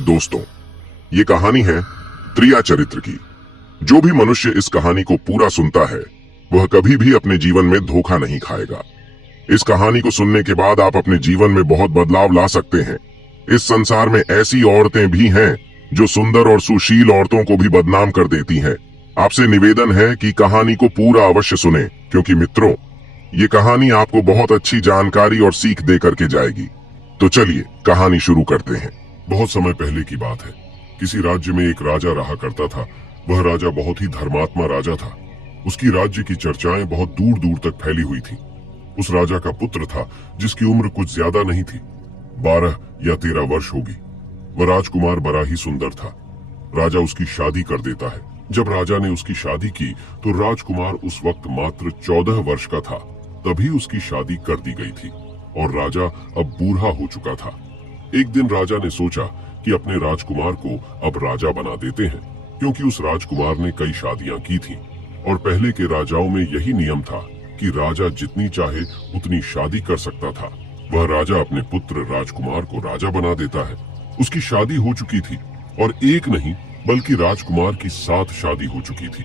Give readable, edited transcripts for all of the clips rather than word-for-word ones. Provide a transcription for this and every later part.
दोस्तों, ये कहानी है त्रिया चरित्र की। जो भी मनुष्य इस कहानी को पूरा सुनता है वह कभी भी अपने जीवन में धोखा नहीं खाएगा। इस कहानी को सुनने के बाद आप अपने जीवन में बहुत बदलाव ला सकते हैं। इस संसार में ऐसी औरतें भी हैं जो सुंदर और सुशील औरतों को भी बदनाम कर देती हैं। आपसे निवेदन है कि कहानी को पूरा अवश्य सुने, क्योंकि मित्रों, ये कहानी आपको बहुत अच्छी जानकारी और सीख दे करके जाएगी। तो चलिए कहानी शुरू करते हैं। बहुत समय पहले की बात है। किसी राज्य में एक राजा रहा करता था। वह राजा बहुत ही धर्मात्मा राजा था। उसकी राज्य की चर्चाएं बहुत दूर दूर तक फैली हुई थी। उस राजा का पुत्र था जिसकी उम्र कुछ ज्यादा नहीं थी, 12 या 13 वर्ष होगी। वह राजकुमार बड़ा ही सुंदर था। राजा उसकी शादी कर देता है। जब राजा ने उसकी शादी की तो राजकुमार उस वक्त मात्र 14 वर्ष का था। तभी उसकी शादी कर दी गई थी और राजा अब बूढ़ा हो चुका था। एक दिन राजा ने सोचा कि अपने राजकुमार को अब राजा बना देते हैं, क्योंकि उस राजकुमार ने कई शादियां की थीं और पहले के राजाओं में यही नियम था कि राजा जितनी चाहे उतनी शादी कर सकता था। वह राजा अपने पुत्र राजकुमार को राजा बना देता है। उसकी शादी हो चुकी थी और एक नहीं बल्कि राजकुमार की 7 शादी हो चुकी थी।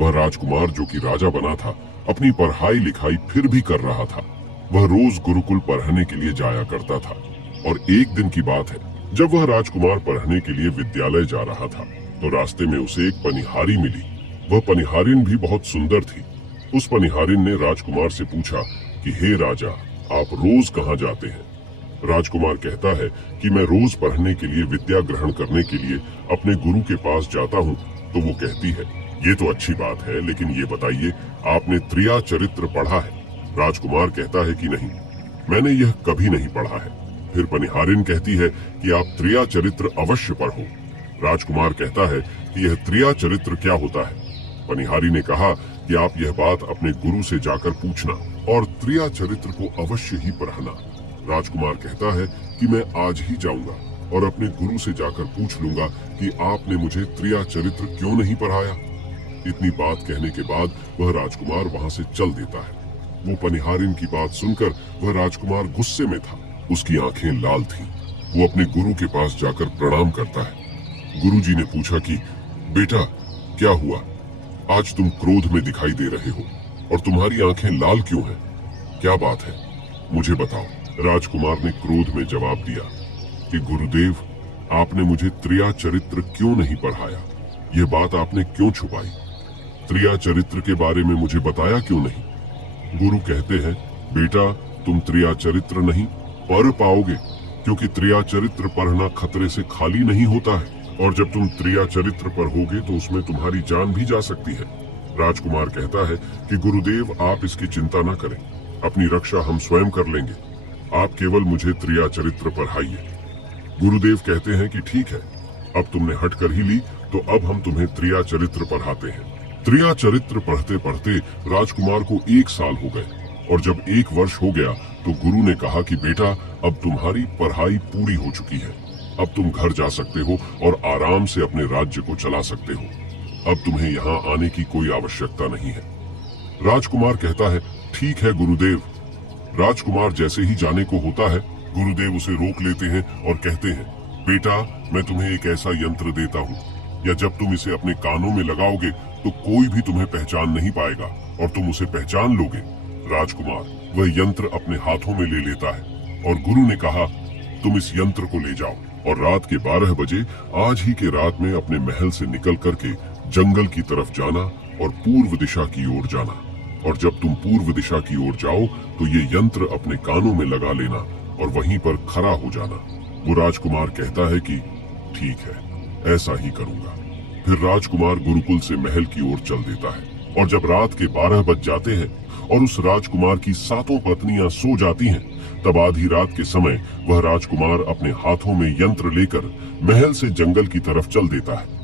वह राजकुमार जो कि राजा बना था, अपनी पढ़ाई लिखाई फिर भी कर रहा था। वह रोज गुरुकुल पढ़ने के लिए जाया करता था और एक दिन की बात है, जब वह राजकुमार पढ़ने के लिए विद्यालय जा रहा था तो रास्ते में उसे एक पनिहारी मिली। वह पनिहारिन भी बहुत सुंदर थी। उस पनिहारिन ने राजकुमार से पूछा कि हे राजा, आप रोज कहाँ जाते हैं? राजकुमार कहता है कि मैं रोज पढ़ने के लिए, विद्या ग्रहण करने के लिए अपने गुरु के पास जाता हूँ। तो वो कहती है, ये तो अच्छी बात है, लेकिन ये बताइए, आपने त्रिया चरित्र पढ़ा है? राजकुमार कहता है कि नहीं, मैंने यह कभी नहीं पढ़ा है। फिर पनिहारिन कहती है कि आप त्रिया चरित्र अवश्य पढ़ो। राजकुमार कहता है कि यह त्रिया चरित्र क्या होता है? पनिहारी ने कहा कि आप यह बात अपने गुरु से जाकर पूछना और त्रिया चरित्र को अवश्य ही पढ़ना। राजकुमार कहता है कि मैं आज ही जाऊंगा और अपने गुरु से जाकर पूछ लूंगा कि आपने मुझे त्रिया चरित्र क्यों नहीं पढ़ाया। इतनी बात कहने के बाद वह राजकुमार वहां से चल देता है। वो पनिहारिन की बात सुनकर वह राजकुमार गुस्से में था। उसकी आंखें लाल थीं। वो अपने गुरु के पास जाकर प्रणाम करता है। गुरुजी ने पूछा कि बेटा, क्या हुआ? आज तुम क्रोध में दिखाई दे रहे हो और तुम्हारी आंखें लाल क्यों हैं? क्या बात है, मुझे बताओ। राजकुमार ने क्रोध में जवाब दिया कि गुरुदेव, आपने मुझे त्रिया चरित्र क्यों नहीं पढ़ाया? यह बात आपने क्यों छुपाई? त्रिया चरित्र के बारे में मुझे बताया क्यों नहीं? गुरु कहते हैं, बेटा, तुम त्रिया चरित्र नहीं पढ़ पाओगे, क्योंकि त्रिया चरित्र पढ़ना खतरे से खाली नहीं होता है, और जब तुम त्रिया चरित्र पढ़ोगे तो उसमें तुम्हारी जान भी जा सकती है। राजकुमार कहता है कि गुरुदेव, आप इसकी चिंता न करें, अपनी रक्षा हम स्वयं कर लेंगे। आप केवल मुझे त्रिया चरित्र पढ़ाइए। गुरुदेव कहते हैं कि ठीक है, अब तुमने हट कर ही ली, तो अब हम तुम्हें त्रिया चरित्र पढ़ाते हैं। त्रिया चरित्र पढ़ते पढ़ते राजकुमार को 1 साल हो गए और जब 1 वर्ष हो गया तो गुरु ने कहा कि बेटा, अब तुम्हारी पढ़ाई पूरी हो चुकी है। अब तुम घर जा सकते हो और आराम से अपने राज्य को चला सकते हो। अब तुम्हें यहाँ आने की कोई आवश्यकता नहीं है। राजकुमार कहता है, ठीक है गुरुदेव। राजकुमार जैसे ही जाने को होता है, गुरुदेव उसे रोक लेते हैं और कहते हैं, बेटा, मैं तुम्हें एक ऐसा यंत्र देता हूँ, या जब तुम इसे अपने कानों में लगाओगे तो कोई भी तुम्हें पहचान नहीं पाएगा और तुम उसे पहचान लोगे। राजकुमार वह यंत्र अपने हाथों में ले लेता है और गुरु ने कहा, तुम इस यंत्र को ले जाओ और रात के 12 बजे आज ही के रात में अपने महल से निकल करके जंगल की तरफ जाना और पूर्व दिशा की ओर जाना। और जब तुम पूर्व दिशा की ओर जाओ तो ये यंत्र अपने कानों में लगा लेना और वहीं पर खड़ा हो जाना। वो राजकुमार कहता है कि ठीक है, ऐसा ही करूंगा। फिर राजकुमार गुरुकुल से महल की ओर चल देता है और जब रात के 12 बज जाते हैं और उस राजकुमार की 7 पत्नियां सो जाती हैं, तब आधी रात के समय वह राजकुमार अपने हाथों में यंत्र लेकर महल से जंगल की तरफ चल देता है।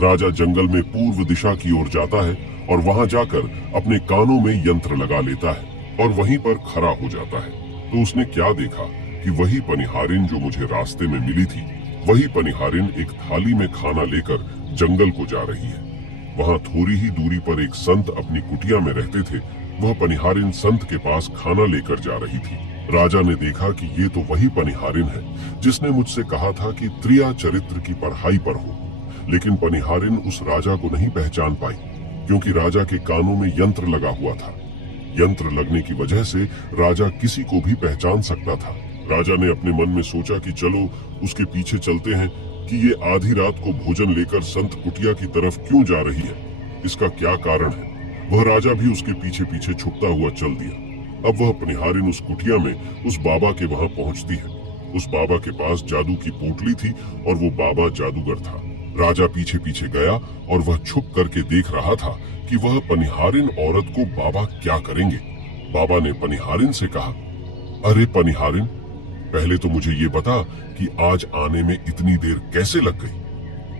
राजा जंगल में पूर्व दिशा की ओर जाता है और वहां जाकर अपने कानों में यंत्र लगा लेता है और वहीं पर खड़ा हो जाता है। तो उसने क्या देखा कि वही पनिहारिन जो मुझे रास्ते में मिली थी, वही पनिहारिन एक थाली में खाना लेकर जंगल को जा रही है। वहां थोड़ी ही दूरी पर एक संत अपनी कुटिया में रहते थे। वह पनिहारिन संत के पास खाना लेकर जा रही थी। राजा ने देखा कि ये तो वही पनिहारिन है जिसने मुझसे कहा था कि त्रिया चरित्र की पढ़ाई पर हो। लेकिन पनिहारिन उस राजा को नहीं पहचान पाई, क्योंकि राजा के कानों में यंत्र लगा हुआ था। यंत्र लगने की वजह से राजा किसी को भी पहचान सकता था। राजा ने अपने मन में सोचा कि चलो उसके पीछे चलते हैं कि ये आधी रात को भोजन लेकर संत कुटिया की तरफ क्यों जा रही है, इसका क्या कारण है। वह राजा भी उसके पीछे पीछे छुपता हुआ चल दिया। अब वह पनिहारिन उस कुटिया में उस बाबा के वहां पहुंचती है। उस बाबा के पास जादू की पोटली थी और वो बाबा जादूगर था। राजा पीछे पीछे गया और वह छुप करके देख रहा था कि वह पनिहारिन औरत को बाबा क्या करेंगे। बाबा ने पनिहारिन से कहा, अरे पनिहारिन, पहले तो मुझे ये बता कि आज आने में इतनी देर कैसे लग गई।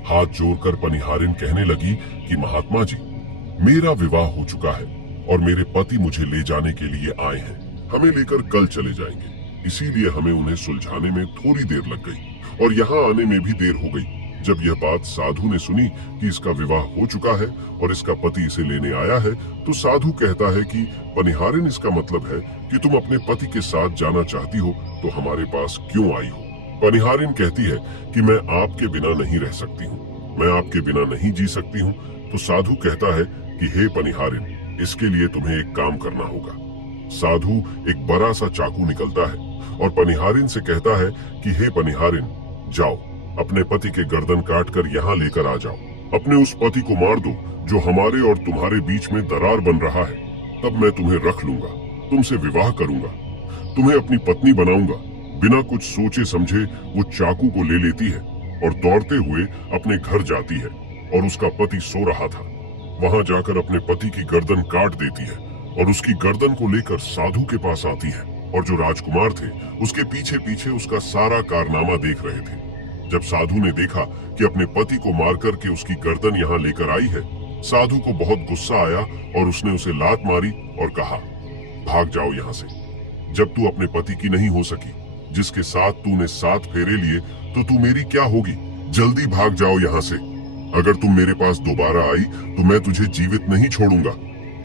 हाथ जोड़कर पनिहारिन कहने लगी कि महात्मा जी, मेरा विवाह हो चुका है और मेरे पति मुझे ले जाने के लिए आए हैं। हमें लेकर कल चले जाएंगे, इसीलिए हमें उन्हें सुलझाने में थोड़ी देर लग गई और यहाँ आने में भी देर हो गई। जब यह बात साधु ने सुनी कि इसका विवाह हो चुका है और इसका पति इसे लेने आया है, तो साधु कहता है कि पनिहारिन, इसका मतलब है कि तुम अपने पति के साथ जाना चाहती हो, तो हमारे पास क्यों आई हो। पनिहारिन कहती है कि मैं आपके बिना नहीं रह सकती हूँ, मैं आपके बिना नहीं जी सकती हूँ। तो साधु कहता है कि हे पनिहारिन, इसके लिए तुम्हें एक काम करना होगा। साधु एक बड़ा सा चाकू निकलता है और पनिहारिन से कहता है कि हे पनिहारिन, जाओ अपने पति के गर्दन काटकर यहाँ लेकर आ जाओ। अपने उस पति को मार दो जो हमारे और तुम्हारे बीच में दरार बन रहा है। तब मैं तुम्हें रख लूंगा, तुमसे विवाह करूंगा, तुम्हें अपनी पत्नी बनाऊंगा। बिना कुछ सोचे समझे वो चाकू को ले लेती है और दौड़ते हुए अपने घर जाती है और उसका पति सो रहा था। वहां जाकर अपने पति की गर्दन काट देती है और उसकी गर्दन को लेकर साधु के पास आती है। और जो राजकुमार थे उसके पीछे पीछे उसका सारा कारनामा देख रहे थे। जब साधु ने देखा कि अपने पति को मार करके उसकी गर्दन यहाँ लेकर आई है, साधु को बहुत गुस्सा आया और उसने उसे लात मारी और कहा, भाग जाओ यहाँ से। जब तू अपने पति की नहीं हो सकी, जिसके साथ तूने 7 फेरे लिए, तो तू मेरी क्या होगी। जल्दी भाग जाओ यहाँ से। अगर तुम मेरे पास दोबारा आई तो मैं तुझे जीवित नहीं छोड़ूंगा।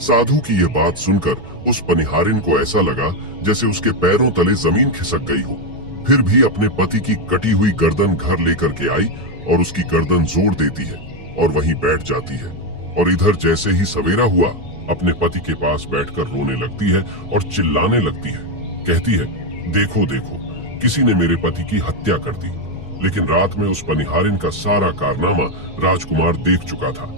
साधु की यह बात सुनकर उस पनिहारिन को ऐसा लगा जैसे उसके पैरों तले जमीन खिसक गई हो। फिर भी अपने पति की कटी हुई गर्दन घर लेकर के आई और उसकी गर्दन जोड़ देती है और वहीं बैठ जाती है। और इधर जैसे ही सवेरा हुआ, अपने पति के पास बैठकर रोने लगती है और चिल्लाने लगती है। कहती है, देखो देखो, किसी ने मेरे पति की हत्या कर दी। लेकिन रात में उस पनिहारिन का सारा कारनामा राजकुमार देख चुका था।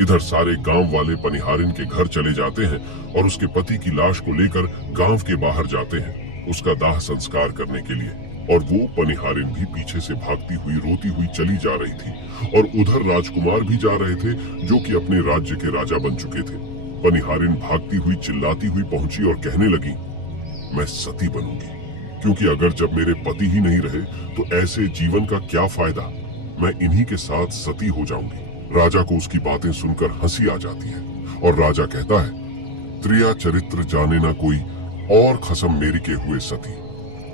इधर सारे गांव वाले पनिहारिन के घर चले जाते हैं और उसके पति की लाश को लेकर गांव के बाहर जाते हैं उसका दाह संस्कार करने के लिए। और वो पनिहारिन भी पीछे से भागती हुई रोती हुई चली जा रही थी और उधर राजकुमार भी जा रहे थे जो कि अपने राज्य के राजा बन चुके थे। पनिहारिन भागती हुई चिल्लाती हुई पहुंची और कहने लगी, मैं सती बनूंगी, क्योंकि अगर जब मेरे पति ही नहीं रहे तो ऐसे जीवन का क्या फायदा। मैं इन्हीं के साथ सती हो जाऊंगी। राजा को उसकी बातें सुनकर हंसी आ जाती है और राजा कहता है, त्रिया चरित्र जाने ना कोई और खसम मेरी के हुए सती।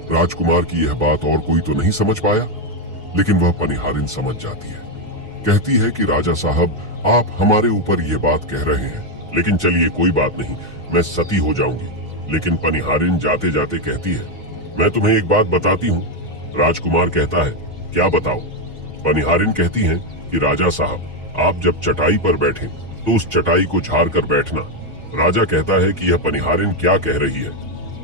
राजकुमार की यह बात और कोई तो नहीं समझ पाया, लेकिन वह पनिहारिन समझ जाती है। कहती है कि राजा साहब, आप हमारे ऊपर ये बात कह रहे हैं, लेकिन चलिए कोई बात नहीं, मैं सती हो जाऊंगी। लेकिन पनिहारिन जाते जाते कहती है, मैं तुम्हें एक बात बताती हूँ। राजकुमार कहता है, क्या बताओ। पनिहारिन कहती है कि राजा साहब, आप जब चटाई पर बैठे तो उस चटाई को झाड़ कर बैठना। राजा कहता है कि यह पनिहारिन क्या कह रही है,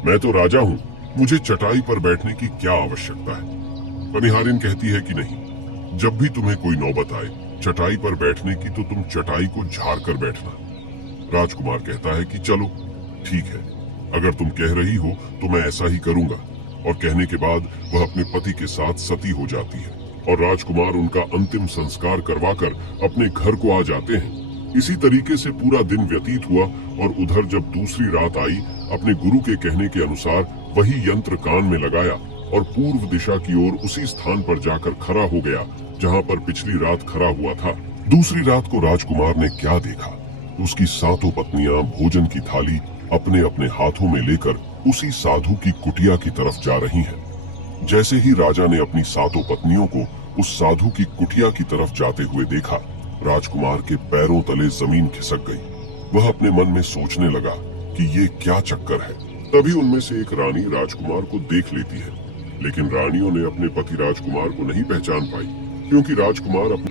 मैं तो राजा हूँ, मुझे चटाई पर बैठने की क्या आवश्यकता है। पनिहारिन कहती है कि नहीं, जब भी तुम्हें कोई नौबत आए चटाई पर बैठने की, तो तुम चटाई को झाड़ कर बैठना। राजकुमार कहता है कि चलो ठीक है, अगर तुम कह रही हो तो मैं ऐसा ही करूंगा। और कहने के बाद वह अपने पति के साथ सती हो जाती है और राजकुमार उनका अंतिम संस्कार करवाकर अपने घर को आ जाते हैं। इसी तरीके से पूरा दिन व्यतीत हुआ और उधर जब दूसरी रात आई, अपने गुरु के कहने के अनुसार वही यंत्र कान में लगाया और पूर्व दिशा की ओर उसी स्थान पर जाकर खड़ा हो गया जहाँ पर पिछली रात खड़ा हुआ था। दूसरी रात को राजकुमार ने क्या देखा, उसकी 7 पत्नियां भोजन की थाली अपने अपने हाथों में लेकर उसी साधु की कुटिया की तरफ जा रही हैं। जैसे ही राजा ने अपनी 7 पत्नियों को उस साधु की कुटिया की तरफ जाते हुए देखा, राजकुमार के पैरों तले जमीन खिसक गई। वह अपने मन में सोचने लगा कि ये क्या चक्कर है। तभी उनमें से एक रानी राजकुमार को देख लेती है, लेकिन रानियों ने अपने पति राजकुमार को नहीं पहचान पाई, क्योंकि राजकुमार अपने